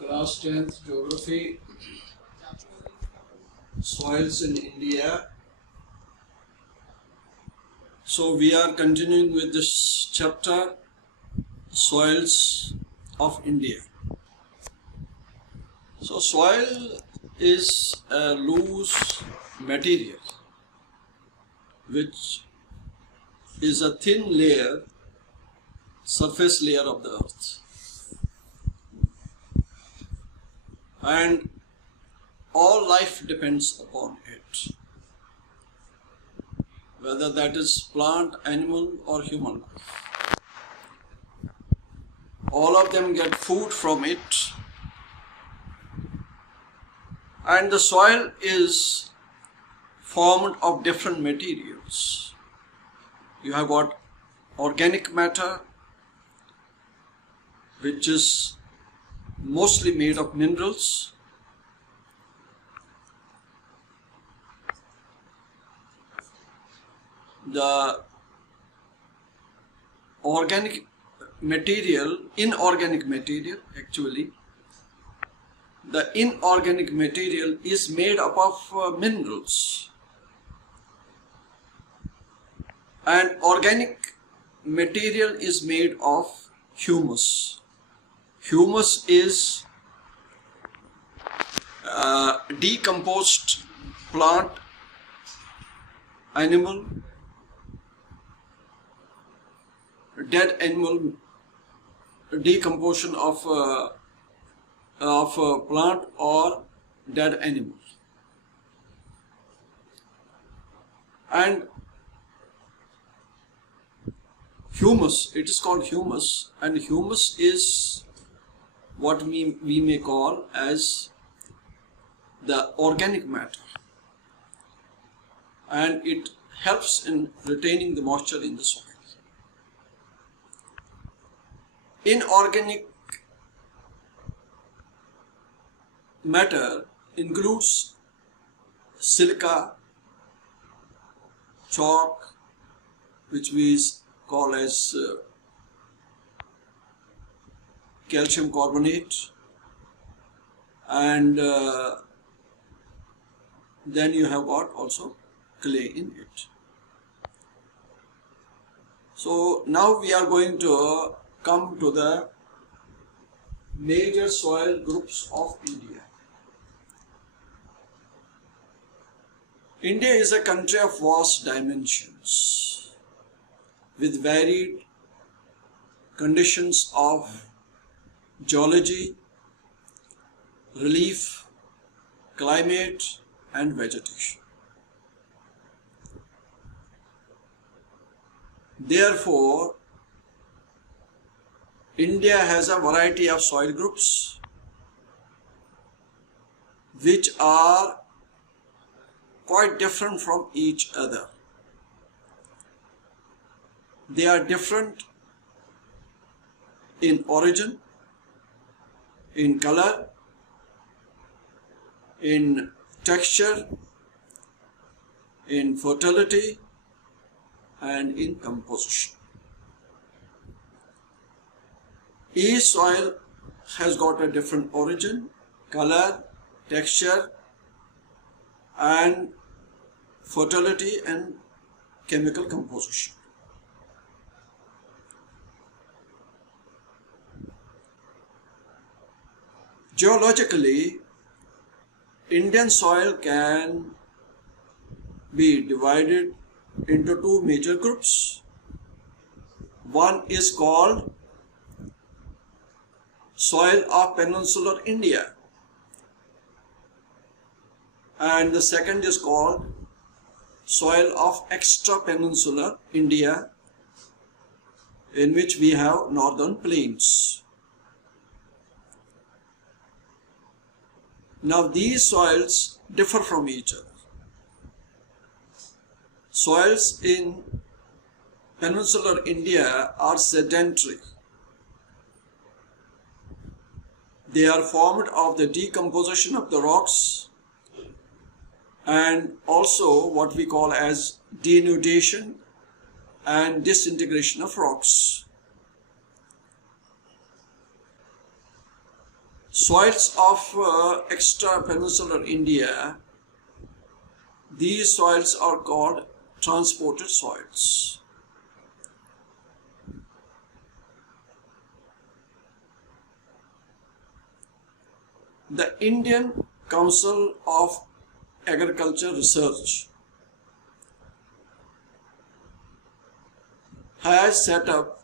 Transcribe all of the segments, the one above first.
Class 10th Geography, Soils in India. So we are continuing with this chapter, Soils of India. So soil is a loose material which is a thin layer, surface layer of the earth. And all life depends upon it, whether that is plant, animal or human life. All of them get food from it, and the soil is formed of different materials. You have got organic matter, which is mostly made of minerals. The organic material, inorganic material actually, the inorganic material is made up of minerals, and organic material is made of humus. Humus is decomposed plant, animal, dead animal, decomposition of plant or dead animal. And humus, it is called humus, and humus is what we may call as the organic matter, and it helps in retaining the moisture in the soil. Inorganic matter includes silica, chalk, which we call as calcium carbonate, and then you have got also clay in it. So now we are going to come to the major soil groups of India. India is a country of vast dimensions with varied conditions of geology, relief, climate and vegetation. Therefore, India has a variety of soil groups which are quite different from each other. They are different in origin, in color, in texture, in fertility, and in composition. Each soil has got a different origin, color, texture, and fertility and chemical composition. Geologically, Indian soil can be divided into two major groups. One is called soil of peninsular India, and the second is called soil of extra-peninsular India, in which we have northern plains. Now these soils differ from each other. Soils in peninsular India are sedentary. They are formed of the decomposition of the rocks and also what we call as denudation and disintegration of rocks. Soils of extra-peninsular India, these soils are called transported soils. The Indian Council of Agriculture Research has set up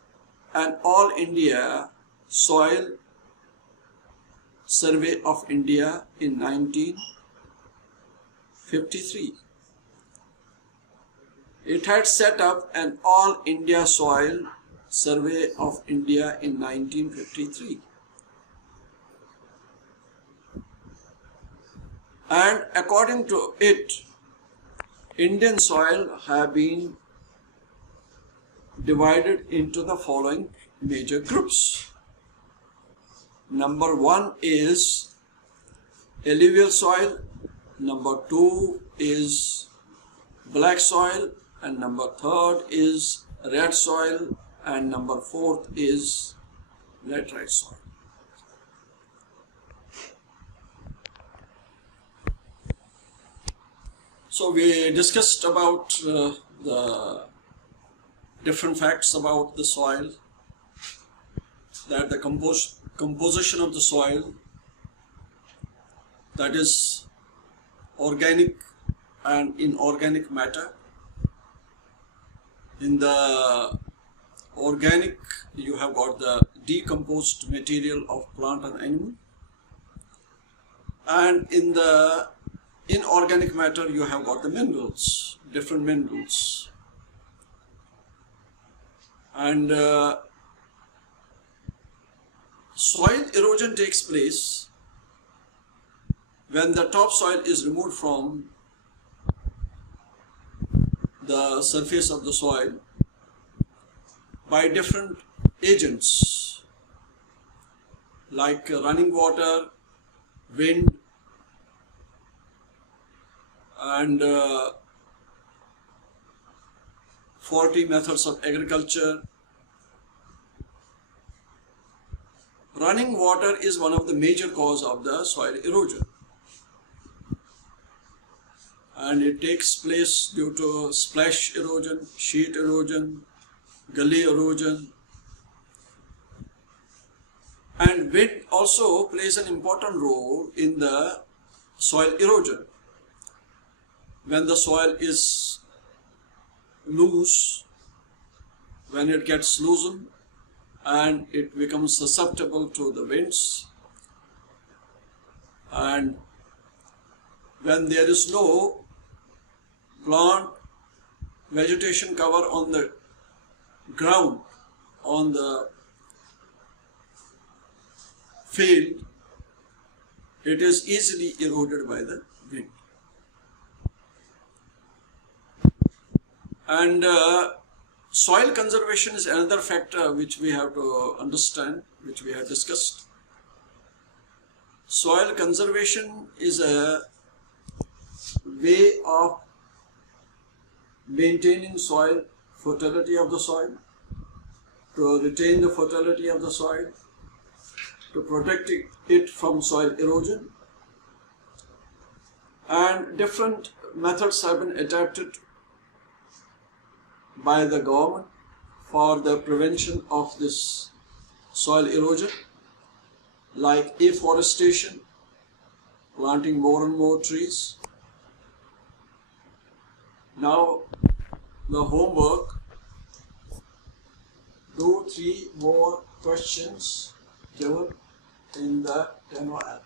an All India Soil Survey of India in 1953. It had set up an All India Soil Survey of India in 1953. And according to it, Indian soil have been divided into the following major groups. Number 1 is alluvial soil, number 2 is black soil, and number 3 is red soil, and number 4 is laterite soil. So we discussed about the different facts about the soil, that the composition of the soil, that is organic and inorganic matter. In the organic, you have got the decomposed material of plant and animal, and in the inorganic matter you have got the minerals, different minerals. And soil erosion takes place when the topsoil is removed from the surface of the soil by different agents like running water, wind, and faulty methods of agriculture. Running water is one of the major causes of the soil erosion, and it takes place due to splash erosion, sheet erosion, gully erosion. And wind also plays an important role in the soil erosion. When the soil is loose, when it gets loosened and it becomes susceptible to the winds, and when there is no plant vegetation cover on the ground, on the field, it is easily eroded by the wind. And soil conservation is another factor which we have to understand, which we have discussed. Soil conservation is a way of maintaining soil fertility of the soil, to retain the fertility of the soil, to protect it from soil erosion. And different methods have been adapted by the government for the prevention of this soil erosion, like afforestation, planting more and more trees. Now the homework, do 3 more questions given in the demo app.